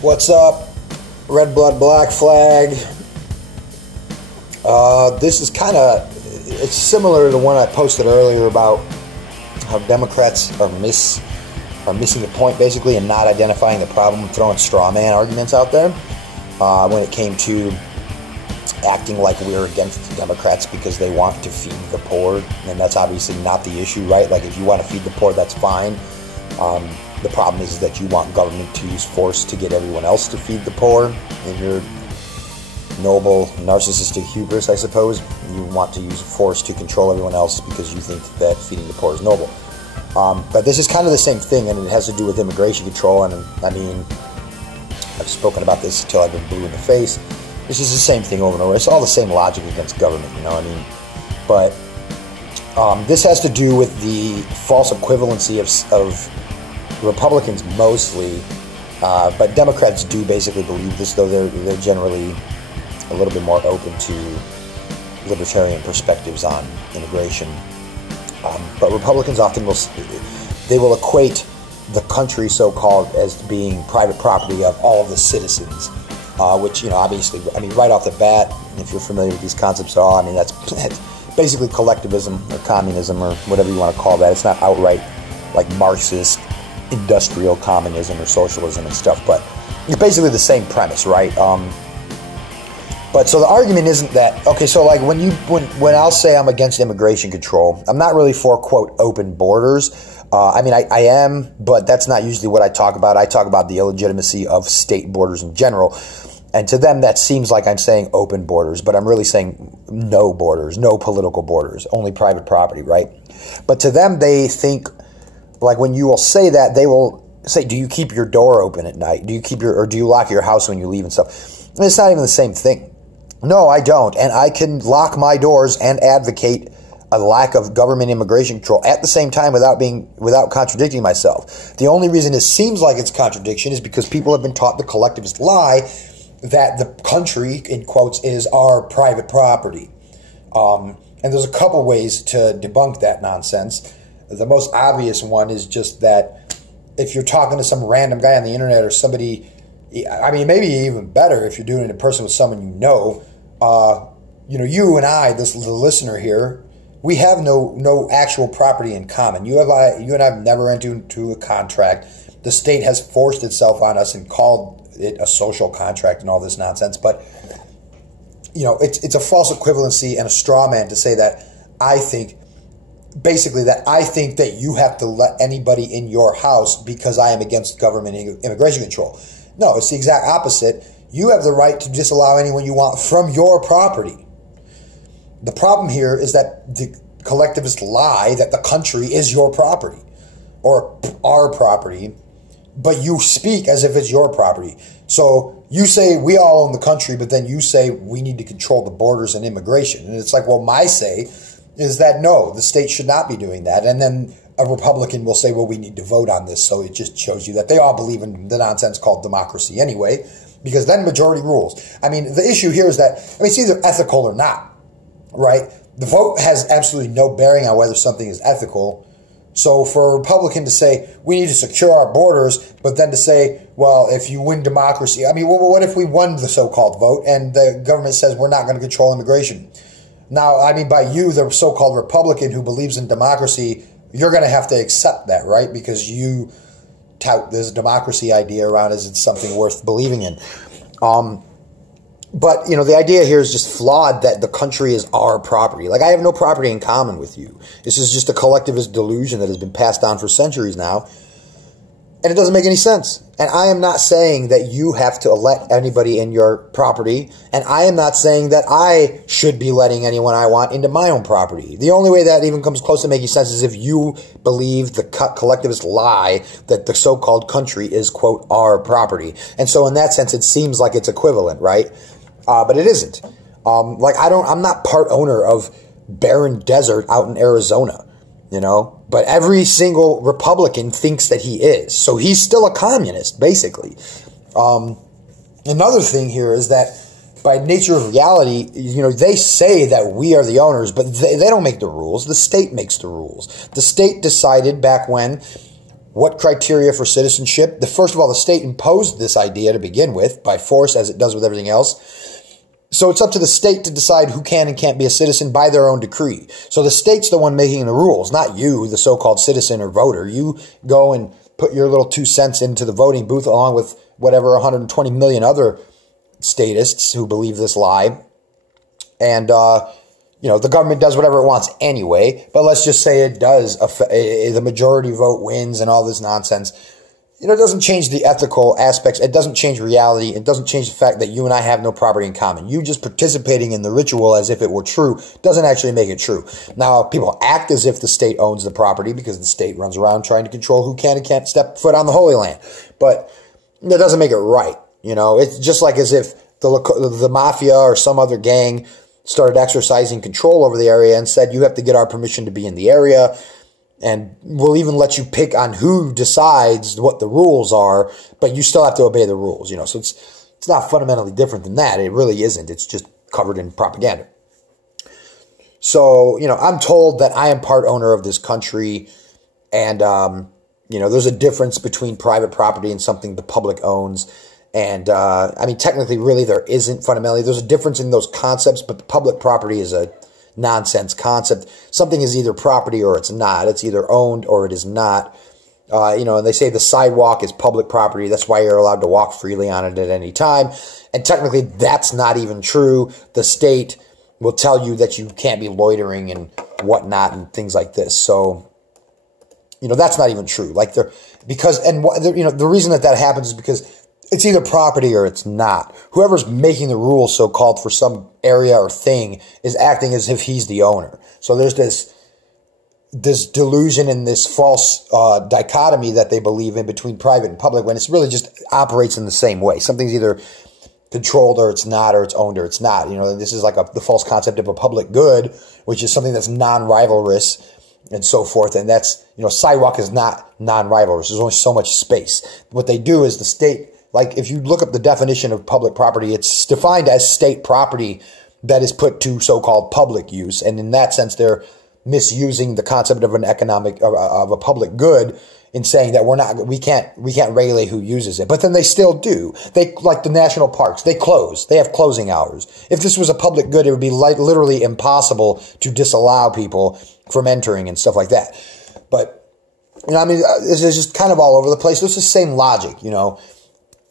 What's up? Red blood, black flag. This is it's similar to the one I posted earlier about how Democrats are missing the point basically and not identifying the problem, throwing straw man arguments out there when it came to acting like we're against Democrats because they want to feed the poor, and that's obviously not the issue, right? Like, if you want to feed the poor, that's fine. The problem is that you want government to use force to get everyone else to feed the poor. In your noble narcissistic hubris, I suppose, you want to use force to control everyone else because you think that feeding the poor is noble. But this is kind of the same thing, and it has to do with immigration control. And I mean, I've spoken about this until I've been blue in the face. This is the same thing over and over. It's all the same logic against government, you know what I mean? But this has to do with the false equivalency of Republicans mostly, but Democrats do basically believe this, though they're generally a little bit more open to libertarian perspectives on immigration. But Republicans often will equate the country, so-called, as being private property of all of the citizens, which, you know, obviously, I mean, right off the bat, if you're familiar with these concepts at all, I mean, that's basically collectivism or communism or whatever you want to call that. It's not outright like Marxist industrial communism or socialism and stuff, but it's basically the same premise, right? But so the argument isn't that, okay, so like when I'll say I'm against immigration control, I'm not really for, quote, open borders. I mean, I am, but that's not usually what I talk about. I talk about the illegitimacy of state borders in general. And to them, that seems like I'm saying open borders, but I'm really saying no borders, no political borders, only private property, right? But to them, they think, like, when you will say that, they will say, do you keep your door open at night? Do you lock your house when you leave and stuff? And it's not even the same thing. No, I don't. And I can lock my doors and advocate a lack of government immigration control at the same time without contradicting myself. The only reason it seems like it's contradiction is because people have been taught the collectivist lie that the country, in quotes, is our private property. And there's a couple ways to debunk that nonsense. The most obvious one is just that if you're talking to some random guy on the internet or somebody, I mean, maybe even better if you're doing it in person with someone you know, you and I, the listener here, we have no actual property in common. You and I have never entered into a contract. The state has forced itself on us and called it a social contract and all this nonsense. But, you know, it's a false equivalency and a straw man to say that I think that you have to let anybody in your house because I am against government immigration control. No, it's the exact opposite. You have the right to disallow anyone you want from your property. The problem here is that the collectivists lie that the country is your property or our property, but you speak as if it's your property. So you say we all own the country, but then you say we need to control the borders and immigration. And it's like, well, my say is that no, the state should not be doing that. And then a Republican will say, well, we need to vote on this. So it just shows you that they all believe in the nonsense called democracy anyway, because then majority rules. I mean, the issue here is that, I mean, it's either ethical or not, right? The vote has absolutely no bearing on whether something is ethical. So for a Republican to say, we need to secure our borders, but then to say, well, if you win democracy, I mean, well, what if we won the so-called vote and the government says we're not going to control immigration? Now, I mean, by you, the so-called Republican who believes in democracy, you're going to have to accept that, right? Because you tout this democracy idea around as it's something worth believing in. But, you know, the idea here is just flawed that the country is our property. Like, I have no property in common with you. This is just a collectivist delusion that has been passed down for centuries now. And it doesn't make any sense. And I am not saying that you have to let anybody in your property. And I am not saying that I should be letting anyone I want into my own property. The only way that even comes close to making sense is if you believe the collectivist lie that the so-called country is, quote, our property. And so in that sense, it seems like it's equivalent, right? But it isn't. I'm not part owner of barren desert out in Arizona, you know? But every single Republican thinks that he is. So he's still a communist, basically. Another thing here is that by nature of reality, you know, they say that we are the owners, but they don't make the rules. The state makes the rules. The state decided back when What criteria for citizenship? First of all, the state imposed this idea to begin with by force, as it does with everything else. So it's up to the state to decide who can and can't be a citizen by their own decree. So the state's the one making the rules, not you, the so-called citizen or voter. You go and put your little 2 cents into the voting booth along with whatever 120 million other statists who believe this lie. And, the government does whatever it wants anyway. But let's just say it does. The majority vote wins and all this nonsense. It doesn't change the ethical aspects. It doesn't change reality. It doesn't change the fact that you and I have no property in common. You just participating in the ritual as if it were true doesn't actually make it true. Now, people act as if the state owns the property because the state runs around trying to control who can and can't step foot on the Holy Land. But that doesn't make it right. It's just like as if the mafia or some other gang started exercising control over the area and said, you have to get our permission to be in the area. And we'll even let you pick on who decides what the rules are, but you still have to obey the rules, So it's not fundamentally different than that. It really isn't. It's just covered in propaganda. So, I'm told that I am part owner of this country, and, there's a difference between private property and something the public owns. And, technically, really, there isn't fundamentally. There's a difference in those concepts, but public property is a nonsense concept. Something is either property or it's not. It's either owned or it is not. And they say the sidewalk is public property. That's why you're allowed to walk freely on it at any time. And technically, that's not even true. The state will tell you that you can't be loitering and whatnot and things like this. So, that's not even true. The reason that happens is because it's either property or it's not. Whoever's making the rules, so-called, for some area or thing is acting as if he's the owner. So there's this delusion and this false dichotomy that they believe in between private and public when it's really just operates in the same way. Something's either controlled or it's not, or it's owned or it's not. This is like the false concept of a public good, which is something that's non-rivalrous and so forth. And that's, sidewalk is not non-rivalrous. There's only so much space. What they do is the state... if you look up the definition of public property, it's defined as state property that is put to so-called public use. And in that sense, they're misusing the concept of of a public good in saying that we can't regulate who uses it. But then they still do. Like the national parks, they close. They have closing hours. If this was a public good, it would be literally impossible to disallow people from entering and stuff like that. But, this is just kind of all over the place. It's the same logic,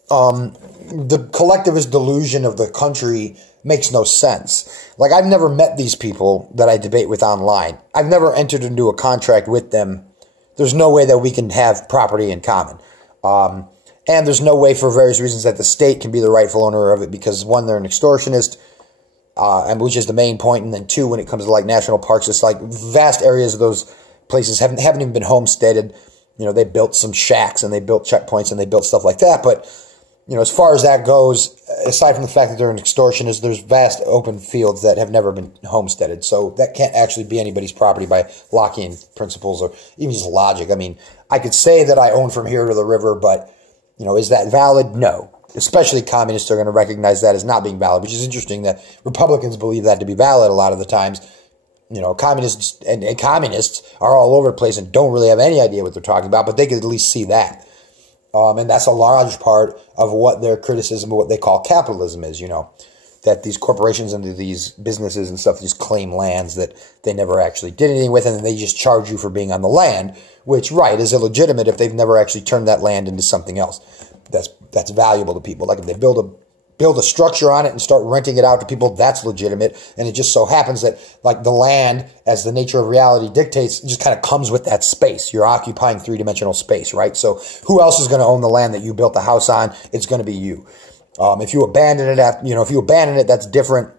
the collectivist delusion of the country makes no sense. I've never met these people that I debate with online. I've never entered into a contract with them. There's no way that we can have property in common. And there's no way, for various reasons, that the state can be the rightful owner of it because, one, they're an extortionist, and which is the main point, and then two, when it comes to national parks, it's vast areas of those places haven't even been homesteaded. They built some shacks and they built checkpoints and they built stuff like that, but as far as that goes, aside from the fact that they're an extortionist, there's vast open fields that have never been homesteaded. So that can't actually be anybody's property by Lockean principles or even just logic. I could say that I own from here to the river, but, is that valid? No. Especially communists are going to recognize that as not being valid, which is interesting that Republicans believe that to be valid a lot of the times. Communists and communists are all over the place and don't really have any idea what they're talking about, but they could at least see that. And that's a large part of what their criticism of what they call capitalism is, that these corporations and these businesses and stuff just claim lands that they never actually did anything with, and then they just charge you for being on the land, which, right, is illegitimate if they've never actually turned that land into something else that's valuable to people. If they build a structure on it and start renting it out to people, that's legitimate. And it just so happens that the land, as the nature of reality dictates, just kind of comes with that space. You're occupying three-dimensional space, right? So who else is going to own the land that you built the house on? It's going to be you. If you abandon it, that's different.